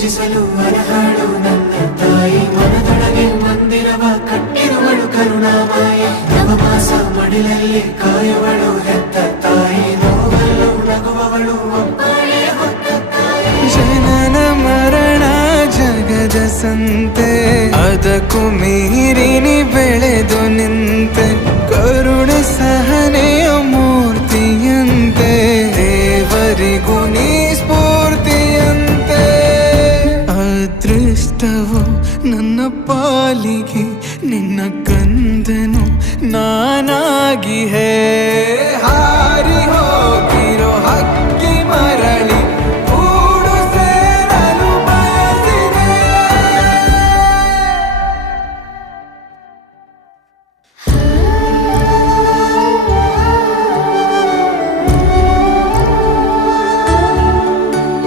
ಪೂಜಿಸಲು ಅರ್ಹಳು ನನ್ನ ತಾಯಿ ಮನದೊಳಗೆ ಮಂದಿರವ ಕಟ್ಟಿರುವಳು ಕರುಣಾಮಾಯಿ ನವಮಾಸ ಮಡಿಲಲ್ಲಿ ಕಾಯುವಳು ಹೆತ್ತ ತಾಯಿ ನೋವಲ್ಲೂ ನಗುವವಳು ಒಬ್ಬಳೇ ಹೊತ್ತ ತಾಯಿ ಜನನ ಮರಣ ಜಗದ ಸಂತೆ ಅದಕ್ಕೂ ಮೀರಿನಿ ಬೆಳೆದು ನಿಂತೆ ಕರುಣೆ ಸಹನೆಯ ಮೂರ್ತಿಯಂತೆ ದೇವರಿಗೂ